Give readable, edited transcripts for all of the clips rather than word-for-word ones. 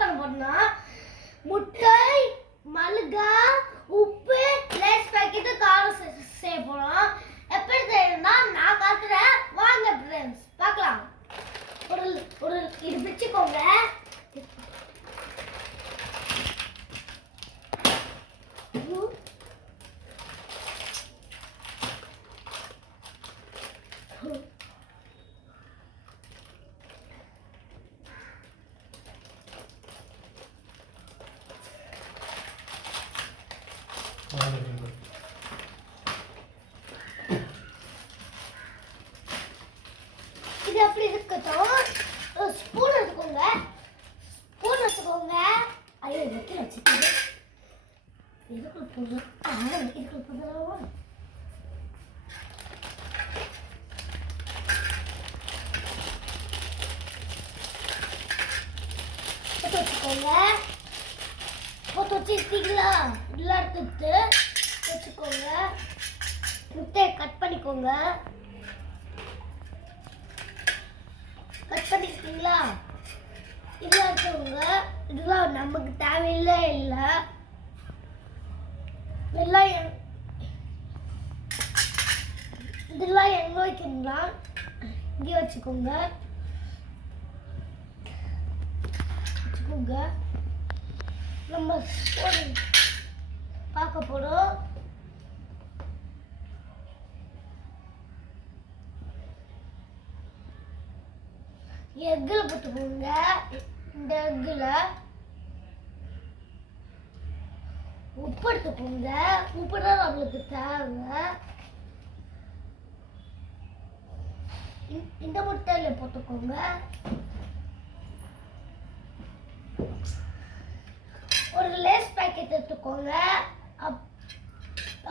பண்ண போறோம்னா முட்டை மல்லிகா உப்பு லேஸ் பாக்கெட் காரம் செய்ய போறோம். எப்படி செய்யணும்னா நான் காட்டுறேன், வாங்க ஃப்ரெண்ட்ஸ் பார்க்கலாம். ஒரு இது பிச்சுக்கோங்க. இது அப்படி இருக்கட்டும். ஸ்பூன் எடுத்துக்கோங்க. ஐயோ வெட்டி வச்சுக்கோங்க. இதுக்குள்ள போதும். இதுக்குள்ள போதும். வச்சுக்கோங்க. போட்டு வச்சுக்கிட்டீங்களா? இதெல்லாம் எடுத்துட்டு வச்சுக்கோங்க. முட்டையை கட் பண்ணிக்கோங்க. கட் பண்ணிக்கிட்டீங்களா? இதெல்லாம் இருக்கவங்க இதெல்லாம் நமக்கு தேவையில்லை. இல்லை இதெல்லாம் எங்க வைக்கணும்னா இங்கே வச்சுக்கோங்க. நம்ம பார்க்க போறோம். எக்கில் போட்டுக்கோங்க. இந்த எக்கில் உப்பு எடுத்துக்கோங்க. உப்பு தான் நம்மளுக்கு தேவை. இந்த முட்டையில போட்டுக்கோங்க. ஒரு லேஸ் பாக்கெட் எடுத்துக்கோங்க.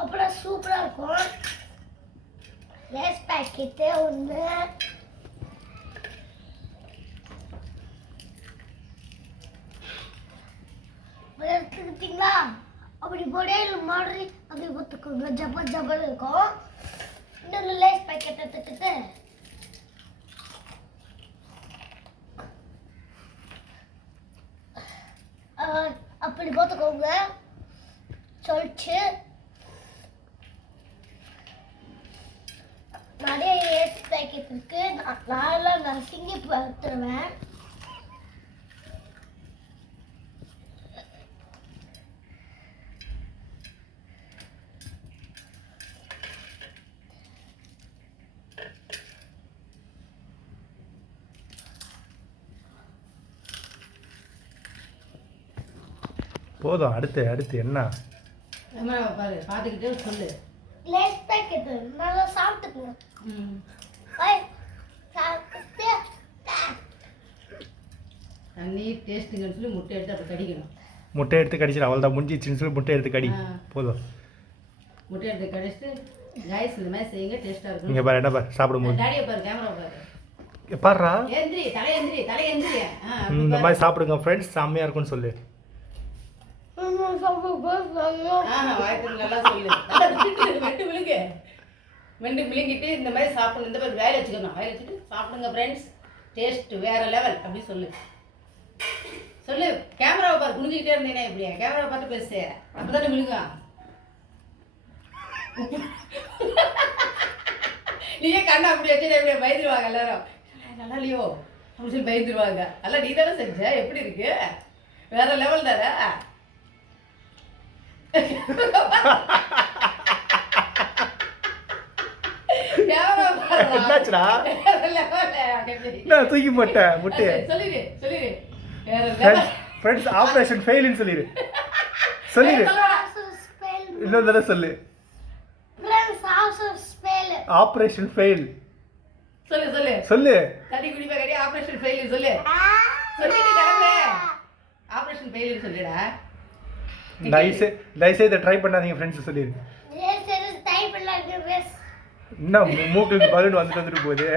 அப்புறம் சூப்பரா இருக்கும். லேஸ் பாக்கெட்டு ஒன்று. எடுத்துக்கிட்டீங்களா? அப்படி பொடையில மாதிரி அப்படி போட்டுக்கோங்க. ஜப்பல் இருக்கும். இன்னொரு லேஸ் பாக்கெட் எடுத்துக்கிட்டு அப்படி போட்டுக்கோங்க. சொல்லிச்சு நிறைய லேஸ் பாக்கெட் இருக்கு. நான் சிங்கி எடுத்துருவேன். போதும். அடுத்து என்ன பாரு, பார்த்துக்கிட்டே சொல்லு. லேஸ் பாக்கெட் நல்லா சாப்பிட்டுக்கணும். தண்ணி டேஸ்ட்டுங்கன்னு சொல்லி முட்டை எடுத்து அப்படி கடிக்கணும். முட்டை எடுத்து கடிச்சிடும். அவள் தான் முடிஞ்சிச்சுன்னு சொல்லி முட்டை எடுத்து கடி. போதும். முட்டை எடுத்து கடிச்சிட்டு கைஸ் இந்த மாதிரி செய்யுங்க, டேஸ்ட்டாக இருக்கும். இங்கே பாரு, என்ன பாரு சாப்பிடும்போது. டாடியை பாரு, கேமரா பாரு. பாருடா, எந்திரி, தலை எந்திரி. இந்த மாதிரி சாப்பிடுங்க ஃப்ரெண்ட்ஸ், செம்மையாக இருக்கும்னு சொல்லு. வாய்ப்பு நல்லா சொல்லு. வெண்டு விழுங்கிட்டு இந்த மாதிரி சாப்பிடணும். இந்த மாதிரி வேலை வச்சுக்கணும். வேலை வச்சுட்டு சாப்பிடுங்க ஃப்ரெண்ட்ஸ். டேஸ்ட் வேற லெவல். அப்படி சொல்லு. கேமராவை பாரு. குனிஞ்சிக்கிட்டே இருந்தீங்கன்னா எப்படியா? கேமராவை பார்த்து பேசு. அப்பதானே விழுங்க. நீயே கண்ணா அப்படி வச்சுட்டு எப்படியா பயந்துருவாங்க எல்லாரும். நல்லா இல்லையோ அப்படின்னு சொல்லி பயந்துருவாங்க. அல்ல நீ தானே செஞ்ச, எப்படி இருக்கு? வேற லெவல் தானே. என்னாச்சுடா? தூக்கி போட்ட முட்டையை சொல்லிடு. ஃப்ரெண்ட்ஸ் ஆபரேஷன் ஃபெயில்னு சொல்லிடு. இன்னொரு தடவை சொல்லு. Operation fail. சொல்லு. தண்ணி குடிப்பா கடி. ஆபரேஷன் ஃபெயில் சொல்லு. சொல்லிட்டு கிளம்பு. ஆபரேஷன் ஃபெயில் சொல்லுடா. தயவுசெய்து இதை ட்ரை பண்ணாதீங்க ஃப்ரெண்ட்ஸ் சொல்லிடு. இன்னும் மூக்குக்கு பலூன் வந்துட்டு போகுது.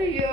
ஐயோ.